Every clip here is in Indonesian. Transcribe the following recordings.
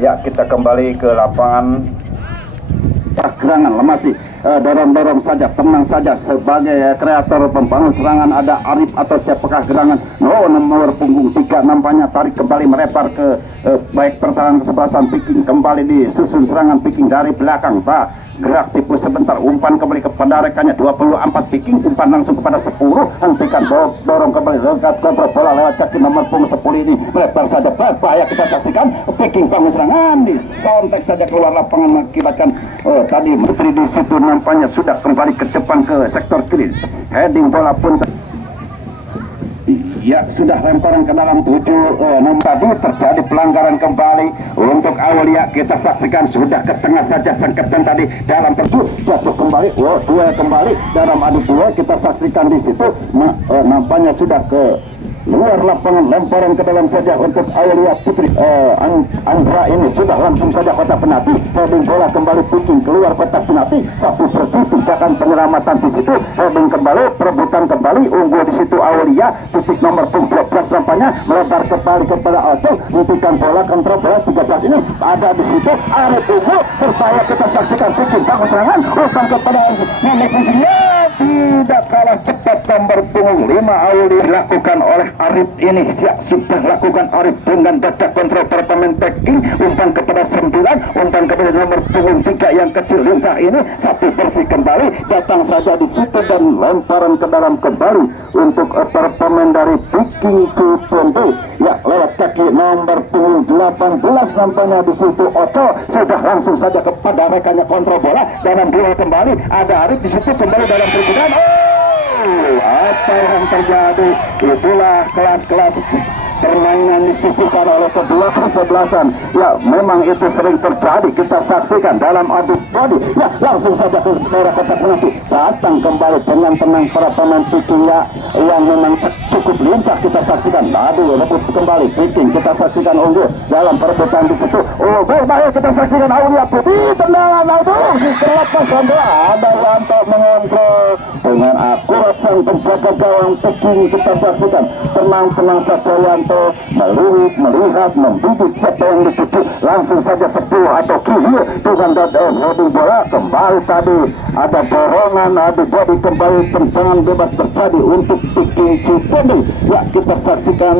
Ya, kita kembali ke lapangan. Gerangan masih dorong-dorong saja, tenang saja. Sebagai kreator pembangun serangan ada Arif atau siapakah gerangan? Nomor punggung 3 nampaknya tarik kembali melebar ke baik pertahanan kesebelasan. Picking kembali disusun serangan Picking dari belakang. Gerak tipu sebentar, umpan kembali kepada rekannya 24 Picking, umpan langsung kepada 10, hentikan, dorong kembali, lekat kontrol bola lewat kaki nomor punggung 10 ini, melebar saja, berbahaya. Kita saksikan Picking bangun serangan, disontek saja keluar lapangan mengakibatkan tadi Menteri di situ nampaknya sudah kembali ke depan ke sektor kiri, heading bola pun ya sudah lemparan ke dalam 7 nomor tadi terjadi pelanggaran kembali untuk Aulia. Kita saksikan sudah ke tengah saja sengketan tadi dalam jatuh kembali, dua kembali dalam adu dua. Kita saksikan di situ nampaknya sudah ke luar lapangan, lemparan ke dalam saja untuk Aulia Putri. Andra ini sudah langsung saja kotak penalti, heading bola kembali Picking keluar kotak penalti, satu bersih, tindakan penyelamatan di situ, heading kembali, perebutan kembali, unggul di situ Aulia. Titik nomor 12 nampaknya melebar kembali kepada Alto, hentikan bola, kontrol bola 13 ini ada di situ Arif unggul, berbahaya. Kita saksikan Picking bangun serangan, umpan kepada nomor fungsinya tidak kalah cepat nomor punggung 5 Aulia dilakukan oleh Arif ini. Sudah lakukan Arif dengan dada kontrol para pemain Picking, umpan kepada 9, umpan kepada nomor punggung 3 yang kecil lincah ini, satu bersih kembali, datang saja di situ dan lemparan ke dalam kembali untuk para pemain dari Picking Ciponde. Ya, lewat kaki nomor punggung 18 nampaknya di situ Oco sudah langsung saja kepada rekannya kontrol bola dalam duel kembali, ada Arif di situ kembali dalam perebutan. Apa yang terjadi? Itulah kelas-kelas permainan disuguhkan oleh kedua kesebelasan. Ya, memang itu sering terjadi. Kita saksikan dalam adu tadi. Ya, langsung saja ke daerah kotak penalti. Datang kembali dengan tenang para pemain Picking yang memang cukup lincah. Kita saksikan. Aduh, rebut kembali Picking. Kita saksikan unggul dalam perebutan di situ. Baik, kita saksikan Aulia Putih, tendangan langsung terlepas bola. Ada Wanto mengontrol dengan akurat sang penjaga gawang Picking. Kita saksikan tenang-tenang saja Yanto melihat, membidik siapa yang dituju, langsung saja 10 atau kiri dengan heading bola kembali. Tadi ada dorongan, adu body kembali, tendangan bebas terjadi untuk Picking Ciponde. Ya, kita saksikan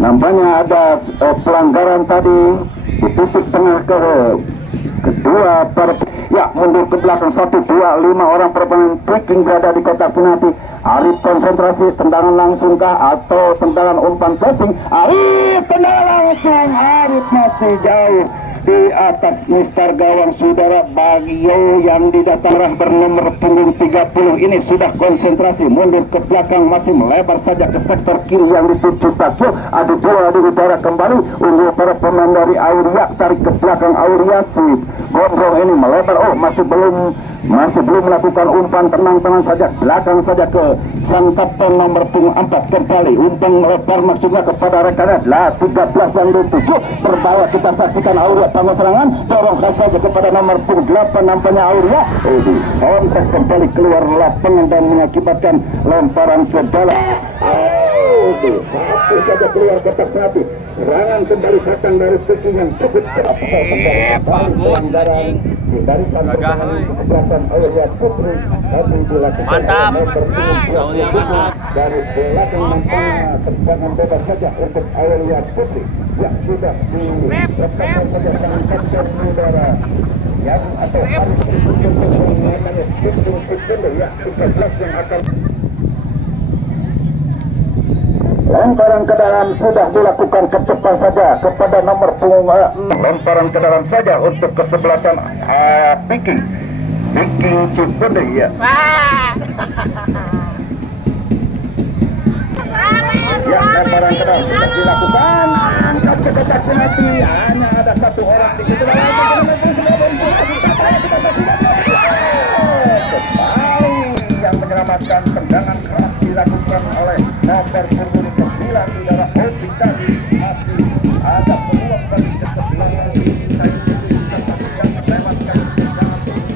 nampaknya ada pelanggaran tadi di titik tengah kedua ya, mundur ke belakang 1, 2, 5 orang pemain Picking berada di kotak penalti. Arif konsentrasi, tendangan langsung kah atau tendangan umpan pressing? Arif tendangan langsung, Arif masih jauh di atas mistar gawang saudara Bagio yang didatang arah bernomor punggung 30 ini sudah konsentrasi mundur ke belakang, masih melebar saja ke sektor kiri yang dituju Bagio. Adu dua di udara kembali unggul para pemain dari Auria, tarik ke belakang Auria, si gondrong ini melebar, masih belum melakukan umpan, tenang saja, belakang saja ke sang kapten nomor punggung 4 kembali umpan melebar maksudnya kepada rekannya 13 yang dituju terbawa. Kita saksikan Auria bangun serangan, dorong khas saja kepada nomor punggung 8 nampaknya Auria sontak kembali keluar lapangan dan mengakibatkan lemparan ke dalam. Satu saja keluar kotak penalti. Serangan kembali datang dari sisi yang cukup cepat. Pelanggaran dari kesebelasan Aulia Putri tapi dilakukan mantap dari belakang nampaknya tendangan bebas saja untuk Aulia Putri yang sudah diletakkan saja tangan kapten saudara yang atau harus namanya September ya 13 yang akan lemparan ke dalam sudah dilakukan ke depan saja kepada nomor punggung lemparan ke dalam saja untuk kesebelasan Viking Cipende ya. Ya, lemparan ke dalam sudah dilakukan, angkat ke kotak penalti, hanya ada satu orang di situ. Yang menyelamatkan tendangan keras dilakukan oleh nomor punggung 9 saudara Opi tadi. Masih ada peluang bagi kesebelasan yang melewatkan tendangan saudara.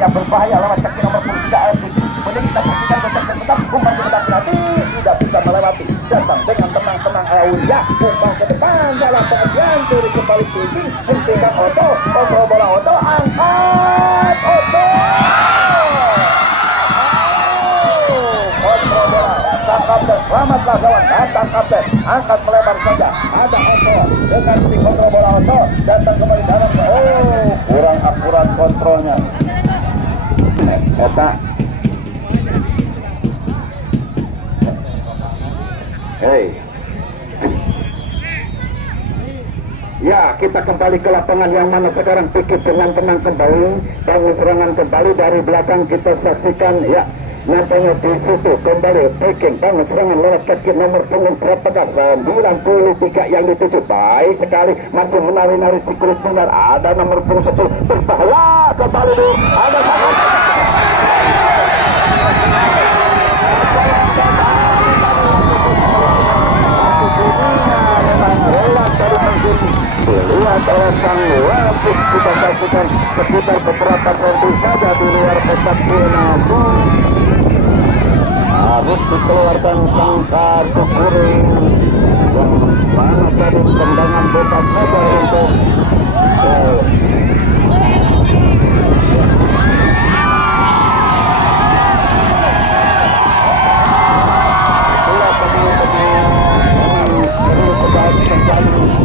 Yang berbahaya lewat kaki nomor 3 kemudian kita saksikan kotak tetap umpan ke depan penalti tidak bisa melewati, datang dengan tenang Aulia umpan ke depan dalam pengajian kiri kembali tinggi hentikan Oto bola Oto angkat Oto kontrol bola sang kapten, selamatlah kawan, datang kapten angkat melebar saja, ada Oto dengan si kontrol bola Oto datang kembali dalam, kurang akurat kontrolnya. Eta ya, kita kembali ke lapangan yang mana sekarang Pikir dengan tenang kembali, bangun serangan kembali dari belakang kita saksikan ya, nampaknya di situ kembali Peking bangun serangan lewat kaki nomor punggung berapa 93 yang dituju, baik sekali masih menari-nari si kulit tunggal, ada nomor punggung 10 berbahaya kembali dulu, ada sangat dilihat oleh sang wasit, kita saksikan sekitar beberapa senti saja di luar kotak penalti, harus dikeluarkan sang kartu kuning yang mana tadi tendangan bebas saja untuk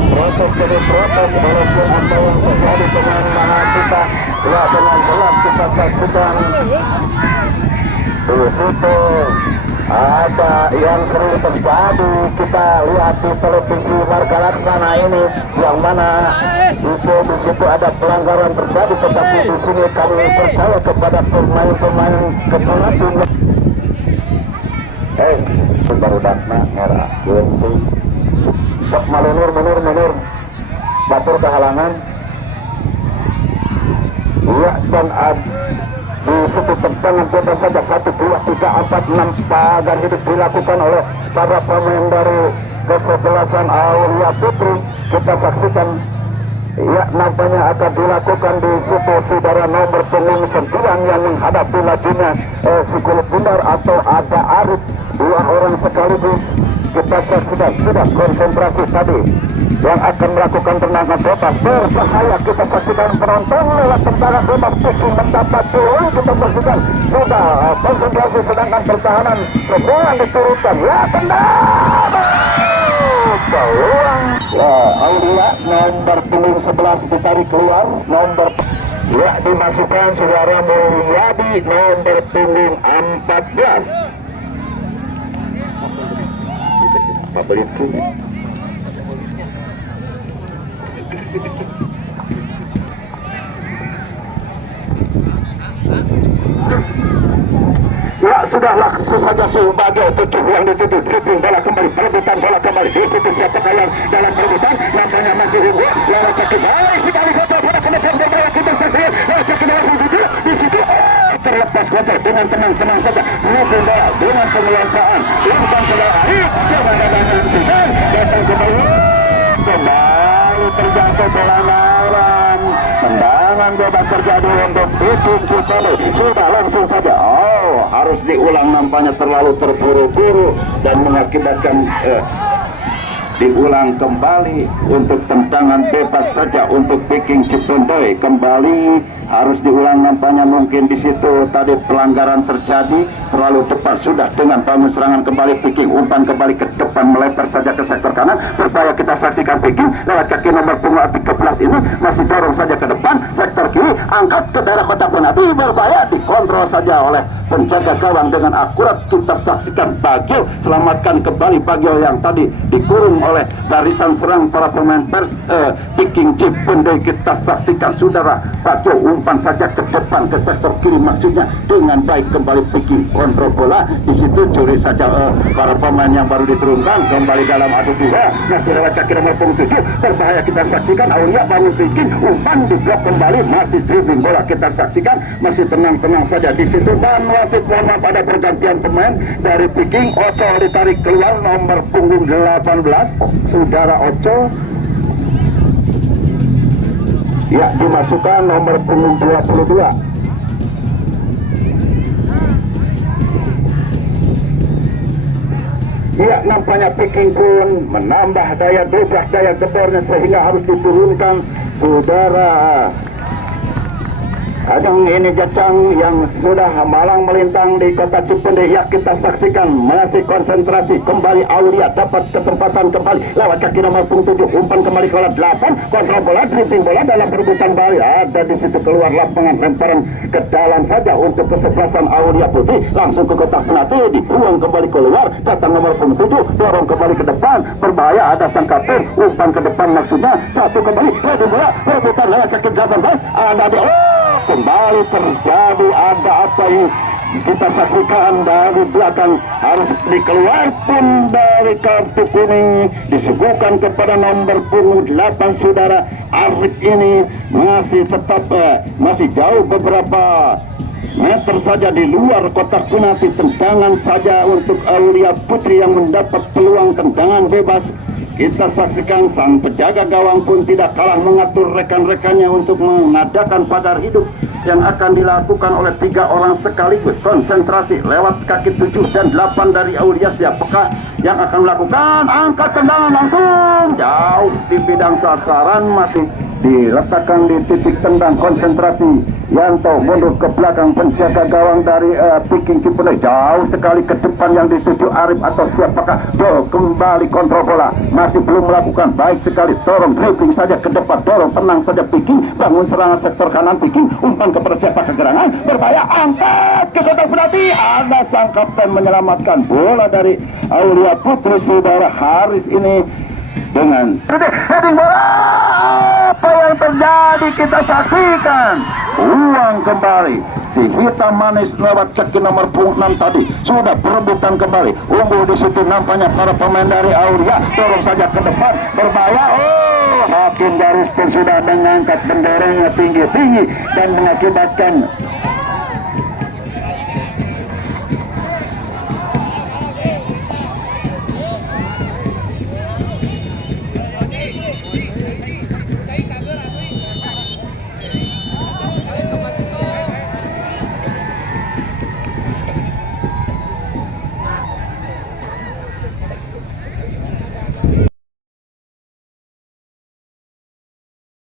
proses jadi proses walaupun apa yang terjadi dengan mana kita ya dengan jelas kita saksikan di situ ada yang sering terjadi, kita lihat di televisi Marga Laksana ini yang mana itu di situ ada pelanggaran terjadi, tetapi di sini kami percaya kepada pemain-pemain kepenalti. Baru dakna merah ganti sok menur batur kehalangan iya dan di situ tendangan bebas saja 1, 2, 3, 4, 6 pagar hidup dilakukan oleh para pemain dari kesebelasan Aulia Putri. Kita saksikan Ya, nampaknya akan dilakukan di situ saudara nomor punggung 9 yang menghadapi lajunya si kulit bundar atau ada Arif, dua orang sekaligus. Kita saksikan sudah konsentrasi tadi yang akan melakukan tendangan bebas berbahaya. Kita saksikan penonton lewat tendangan bebas Peking mendapat peluang. Kita saksikan sudah konsentrasi, sedangkan pertahanan semua diturunkan. Ya, tendang peluang. Ya, Aulia nomor punggung 11 ditarik keluar. Nomor ya dimasukkan saudara Mulyadi nomor punggung 14. Apa beli itu? Ya sudah langsung saja sebagai tujuh yang ditutup, dribbling bola kembali, perebutan bola kembali di situ. Siapakah yang dalam perebutan? Nampaknya masih unggul. Lewat kaki baik sekali kontrol bola ke depan, bola kita saksikan lewat kaki bola di situ. Terlepas kontrol dengan tenang saja, dribbling bola dengan penguasaan. Umpan saudara Arif dengan tenang datang kembali terjatuh bola malam. Tendangan bebas terjadi untuk Peking Cipone. Sudah langsung saja. Harus diulang, nampaknya terlalu terburu-buru dan mengakibatkan diulang kembali untuk tendangan bebas saja untuk Peking Cipondoi. Kembali harus diulang, nampaknya mungkin di situ tadi pelanggaran terjadi terlalu cepat. Sudah dengan bangun serangan kembali Peking, umpan kembali ke depan melebar saja ke sektor kanan. Berbahaya, kita saksikan Peking lewat kaki nomor punggung 13 ini masih dorong saja ke depan sektor kiri, angkat ke daerah kotak penalti. Berbahaya, dikontrol saja oleh penjaga gawang dengan akurat. Kita saksikan Bagio, selamatkan kembali Bagio yang tadi dikurung oleh barisan serang para pemain Peking Cipondoi. Kita saksikan saudara Bagio umpan saja ke depan ke sektor kiri, maksudnya dengan baik kembali Peking kontrol bola di situ, curi saja para pemain yang baru diturunkan kembali dalam adu dua. Masih lewat kaki nomor punggung 7, berbahaya. Kita saksikan Aulia bangun Peking, umpan diblok kembali, masih dribbling bola. Kita saksikan masih tenang saja di situ, dan wasit mohon pada pergantian pemain dari Peking. Oco ditarik keluar nomor punggung 18, saudara Oco. Ya, dimasukkan nomor punggung 22. Ya, nampaknya Peking pun menambah daya dobrak, daya gebornya, sehingga harus diturunkan saudara Adang ini Jacang yang sudah malang melintang di kota Cipondei. Ya, kita saksikan masih konsentrasi kembali. Aulia dapat kesempatan kembali lewat kaki nomor punggung 7, umpan kembali ke 8, kontrol bola, dribbling bola dalam perebutan balik. Ada di situ keluar lapangan, lemparan ke dalam saja untuk kesebelasan Aulia Putih, langsung ke kotak penalti, dibuang kembali keluar. Datang nomor punggung 7, dorong kembali ke depan, berbahaya, ada sang kapten, umpan ke depan maksudnya, jatuh kembali, dribbling bola, perebutan lewat kaki gawang baik. Ada di kembali terjadi, ada apa yang kita saksikan dari belakang, harus dikeluar pun dari kartu kuning, disuguhkan kepada nomor punggung 8 saudara Arif. Ini masih tetap masih jauh beberapa meter saja di luar kotak penalti. Tendangan saja untuk Aulia Putri yang mendapat peluang tendangan bebas. Kita saksikan sang penjaga gawang pun tidak kalah mengatur rekan-rekannya untuk mengadakan pagar hidup yang akan dilakukan oleh 3 orang sekaligus. Konsentrasi lewat kaki 7 dan 8 dari Aulia. Siapakah yang akan melakukan? Angkat tendangan langsung jauh di bidang sasaran, masih diletakkan di titik tendang. Konsentrasi Yanto mundur ke belakang, penjaga gawang dari Peking Cipondei jauh sekali ke depan yang dituju Arif atau siapakah. Kembali kontrol bola, masih belum melakukan, baik sekali dorong, dribbling saja ke depan, dorong tenang saja Peking, bangun serangan sektor kanan Peking, umpan kepada siapa kegerangan, berbahaya, angkat ke kotak penalti. Ada sang kapten menyelamatkan bola dari Aulia Putri saudara Haris ini dengan heading bola. Apa yang terjadi kita saksikan, uang kembali si hitam manis lewat kaki nomor punggung 6 tadi, sudah perebutan kembali, unggul di situ nampaknya para pemain dari Aulia, dorong saja ke depan, berbahaya. Hakim garis pun sudah mengangkat benderanya tinggi-tinggi dan mengakibatkan